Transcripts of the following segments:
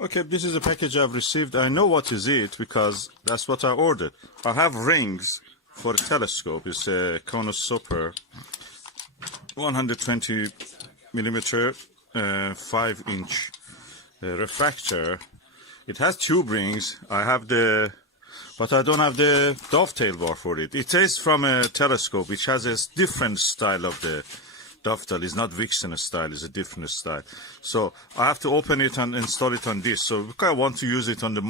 Okay, this is a package I've received. I know what is it because that's what I ordered. I have rings for a telescope. It's a Konusuper 120 millimeter 5-inch refractor. It has tube rings. I have but I don't have the dovetail bar for it. It is from a telescope which has a different style of the Dovetail. Is not Vixen style, it's a different style. So I have to open it and install it on this. So because I want to use it on the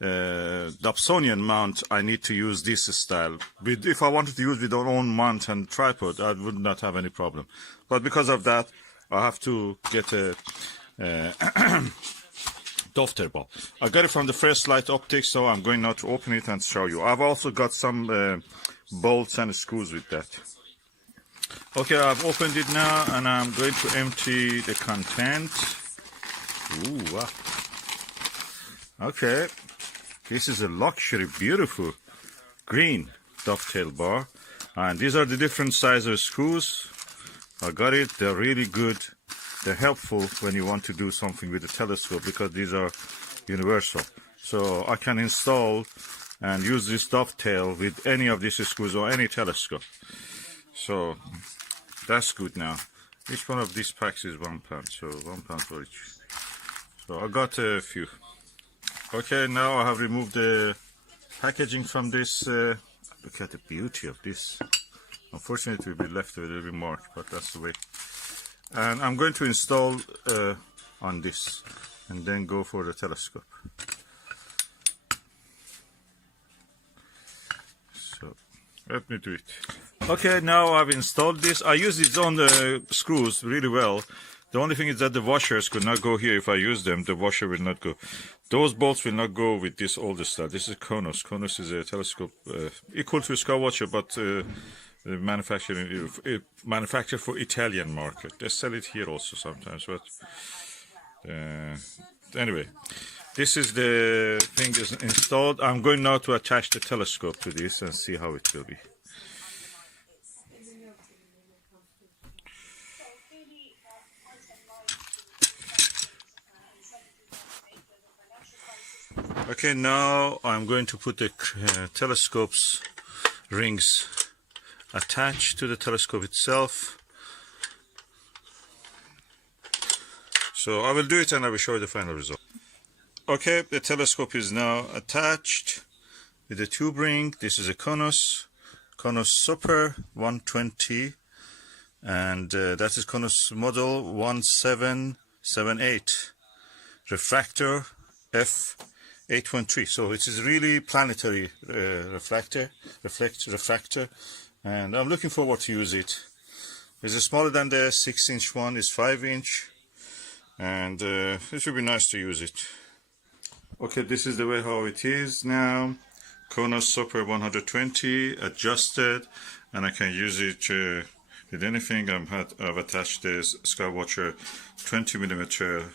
Dobsonian mount, I need to use this style. If I wanted to use with our own mount and tripod, I would not have any problem. But because of that, I have to get a Dovetail bar. I got it from the First Light Optics, so I'm going now to open it and show you. I've also got some bolts and screws with that. Okay, I've opened it now, and I'm going to empty the content. Ooh, wow. Okay, this is a luxury, beautiful green dovetail bar, and these are the different size of screws. I got it. They're really good. They're helpful when you want to do something with the telescope because these are universal. So I can install and use this dovetail with any of these screws or any telescope. So that's good now. Each one of these packs is £1, so £1 for each. So I got a few. Okay, now I have removed the packaging from this. Look at the beauty of this. Unfortunately, it will be left a little bit marked, but that's the way. And I'm going to install on this and then go for the telescope. So let me do it. Okay, now I've installed this. I use it on the screws really well. The only thing is that the washers could not go here. If I use them, the washer will not go. Those bolts will not go with this older style. This is Konus. Konus is a telescope equal to SkyWatcher, but manufactured for Italian market. They sell it here also sometimes. But anyway, this is the thing is installed. I'm going now to attach the telescope to this and see how it will be. Okay, now I'm going to put the telescope's rings attached to the telescope itself. So I will do it and I will show you the final result. Okay, the telescope is now attached with the tube ring. This is a Konusuper 120, and that is Konus model 1778 refractor F813. So it is really planetary refractor, and I'm looking forward to use it. It's smaller than the 6-inch one. It's 5-inch, and it should be nice to use it. Okay, this is the way how it is now. Konusuper 120 adjusted, and I can use it with anything. I've attached this SkyWatcher 20mm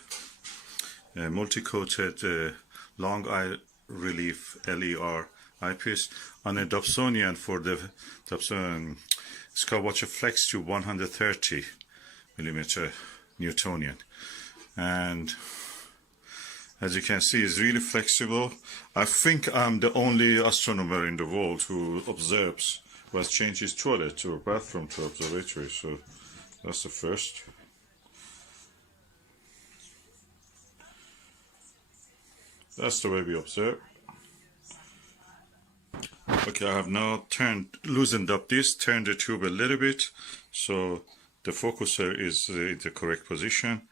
multi-coated long eye relief LER eyepiece on a Dobsonian for the SkyWatcher Flex to 130mm Newtonian, and as you can see, it's really flexible. I think I'm the only astronomer in the world who has changed his toilet or bathroom to observatory, so that's the first. That's the way we observe. Okay, I have now loosened up this, turned the tube a little bit, so the focuser is in the correct position.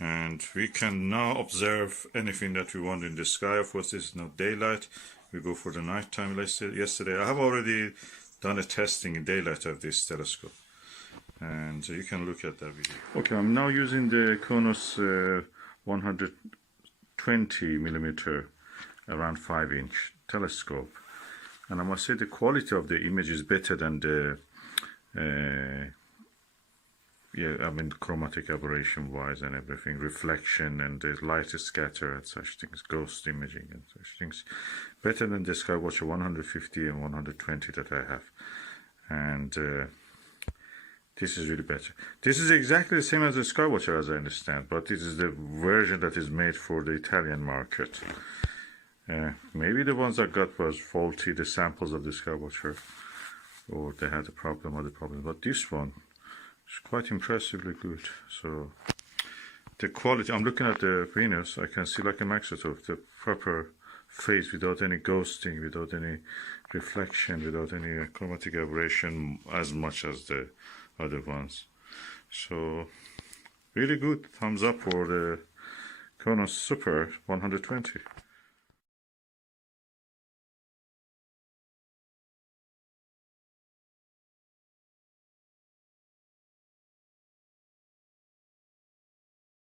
And we can now observe anything that we want in the sky. Of course, this is not daylight. We go for the nighttime. Yesterday, I have already done a testing in daylight of this telescope, and you can look at that video. Okay, I'm now using the Konus 120mm around 5-inch telescope, and I must say the quality of the image is better than the chromatic aberration wise and everything, reflection and the light scatter and such things, ghost imaging and such things, better than the SkyWatcher 150 and 120 that I have. And This is really better. This is exactly the same as the SkyWatcher, as I understand, but this is the version that is made for the Italian market. Maybe the ones I got was faulty, the samples of the SkyWatcher, or they had a problem or the problem. But this one is quite impressively good. So the quality, I'm looking at the Venus, I can see like a maxitoscope, the proper phase without any ghosting, without any reflection, without any chromatic aberration as much as the other ones. So really good. Thumbs up for the Konusuper 120.